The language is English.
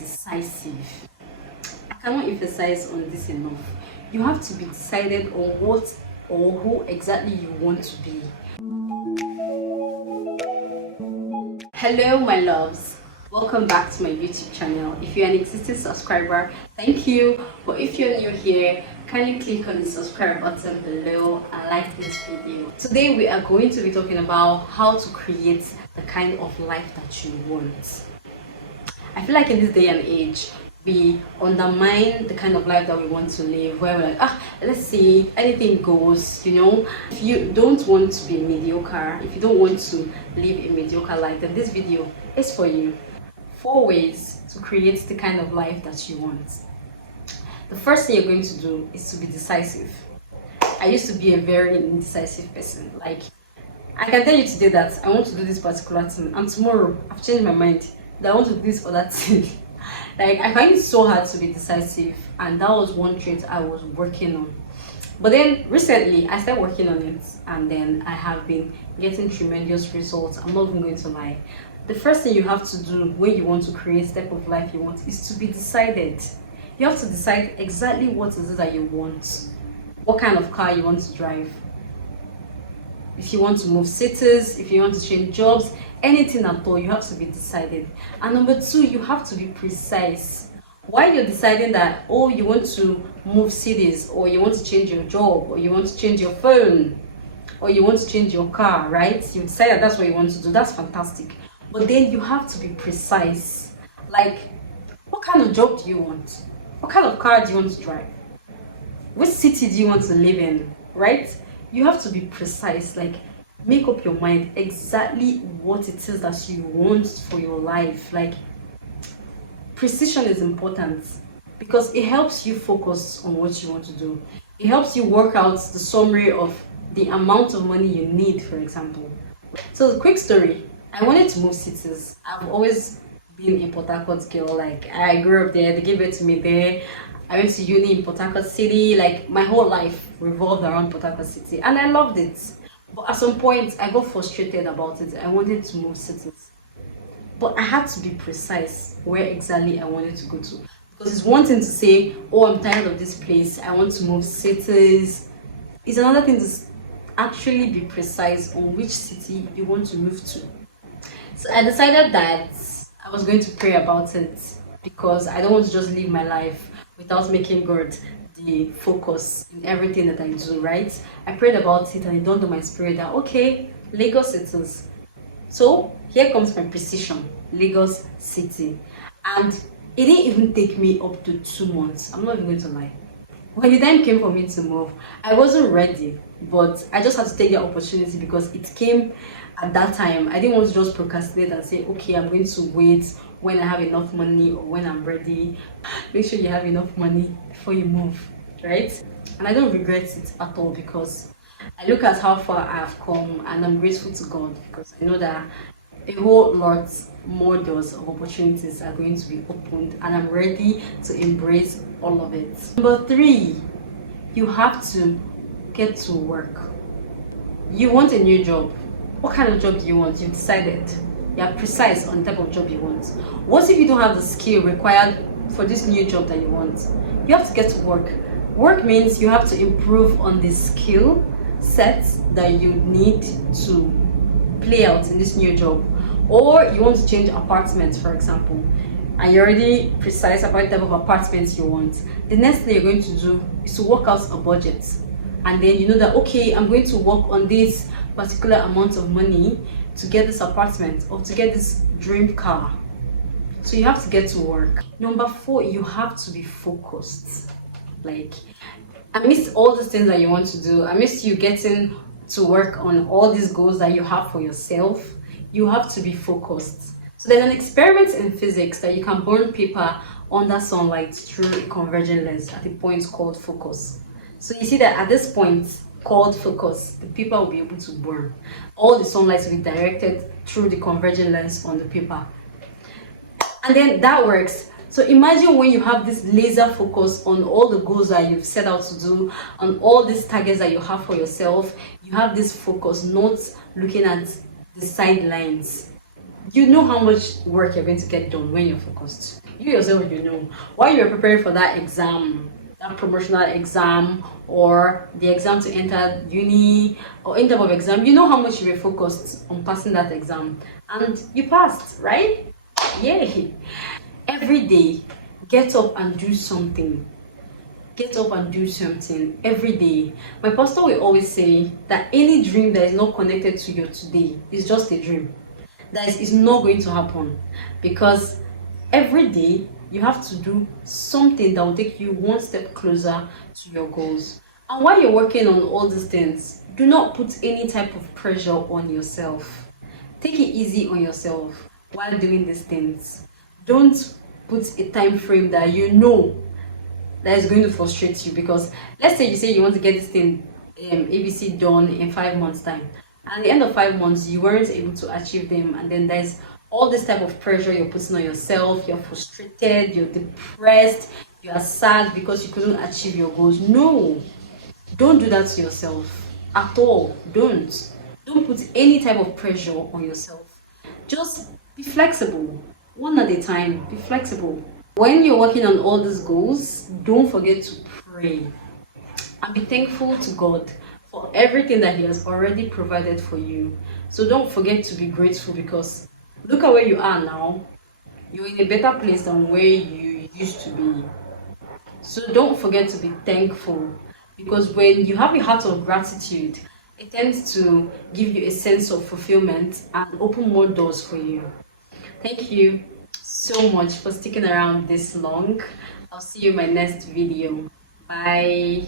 decisive. I cannot emphasize on this enough. You have to be decided on what or who exactly you want to be. Hello my loves, welcome back to my YouTube channel. If you're an existing subscriber, thank you, but if you're new here, kindly click on the subscribe button below and like this video. Today we are going to be talking about how to create the kind of life that you want. I feel like in this day and age we undermine the kind of life that we want to live, where we're like, let's see, anything goes, you know. If you don't want to be mediocre, if you don't want to live a mediocre life, then this video is for you. 4 ways to create the kind of life that you want. The first thing you're going to do is to be decisive. I used to be a very indecisive person. Like, I can tell you today that I want to do this particular thing, and tomorrow I've changed my mind that I want to do this other thing. Like, I find it so hard to be decisive, and that was one trait I was working on. But then recently I started working on it, and then I have been getting tremendous results. I'm not even going to lie. The first thing you have to do when you want to create the type of life you want is to be decided. You have to decide exactly what it is that you want, what kind of car you want to drive, if you want to move cities, if you want to change jobs, anything at all. You have to be decided. And number 2, you have to be precise. While you're deciding that, oh, you want to move cities, or you want to change your job, or you want to change your phone, or you want to change your car, right? You decide that that's what you want to do. That's fantastic. But then you have to be precise. Like, what kind of job do you want? What kind of car do you want to drive? Which city do you want to live in, right? You have to be precise. Like, make up your mind exactly what it is that you want for your life. Like, precision is important because it helps you focus on what you want to do. It helps you work out the summary of the amount of money you need, for example. So, quick story. I wanted to move cities. I've always been a Port Harcourt girl. Like, I grew up there, they gave it to me there. I went to uni in Port Harcourt City. Like, my whole life revolved around Port Harcourt City, and I loved it. But at some point, I got frustrated about it. I wanted to move cities, but I had to be precise where exactly I wanted to go to. Because it's one thing to say, oh, I'm tired of this place, I want to move cities. It's another thing to actually be precise on which city you want to move to. So I decided that I was going to pray about it, because I don't want to just live my life without making God the focus in everything that I do, right? I prayed about it, and it dawned on my spirit that, okay, Lagos it is. So here comes my precision, Lagos City. And it didn't even take me up to 2 months. I'm not even going to lie. When the time came for me to move, I wasn't ready, but I just had to take the opportunity because it came at that time. I didn't want to just procrastinate and say, okay, I'm going to wait when I have enough money or when I'm ready. Make sure you have enough money before you move, right? And I don't regret it at all, because I look at how far I have come, and I'm grateful to God, because I know that a whole lot more doors of opportunities are going to be opened, and I'm ready to embrace all of it. Number 3, you have to get to work. You want a new job. What kind of job do you want? You've decided. You are precise on the type of job you want. What if you don't have the skill required for this new job that you want? You have to get to work. Work means you have to improve on the skill sets that you need to play out in this new job. Or you want to change apartments, for example, and you're already precise about the type of apartments you want. The next thing you're going to do is to work out a budget. And then you know that, okay, I'm going to work on this particular amount of money to get this apartment or to get this dream car. So you have to get to work. Number 4, you have to be focused. Like, amidst all the things that you want to do, amidst you getting to work on all these goals that you have for yourself, you have to be focused. So there's an experiment in physics that you can burn paper under sunlight through a converging lens at a point called focus. So you see that at this point called focus, the paper will be able to burn. All the sunlight will be directed through the converging lens on the paper. And then that works. So imagine when you have this laser focus on all the goals that you've set out to do, on all these targets that you have for yourself. You have this focus, not looking at the sidelines. You know how much work you're going to get done when you're focused. You yourself, you know, while you're preparing for that exam, that promotional exam, or the exam to enter uni, or any type of exam, you know how much you were focused on passing that exam, and you passed, right? Yay! Every day, get up and do something. Get up and do something every day. My pastor will always say that any dream that is not connected to your today is just a dream. That is not going to happen, because every day you have to do something that will take you one step closer to your goals. And while you're working on all these things, do not put any type of pressure on yourself. Take it easy on yourself while doing these things. Don't put a time frame that you know that is going to frustrate you, because let's say you say you want to get this thing ABC done in 5 months time, and at the end of 5 months you weren't able to achieve them, and then there's all this type of pressure you're putting on yourself. You're frustrated, you're depressed, you are sad because you couldn't achieve your goals. No, don't do that to yourself at all. Don't put any type of pressure on yourself. Just be flexible, one at a time. Be flexible. When you're working on all these goals, don't forget to pray and be thankful to God for everything that He has already provided for you. So don't forget to be grateful, because look at where you are now. You're in a better place than where you used to be. So don't forget to be thankful, because when you have a heart of gratitude, it tends to give you a sense of fulfillment and open more doors for you. Thank you so much for sticking around this long. I'll see you in my next video. Bye.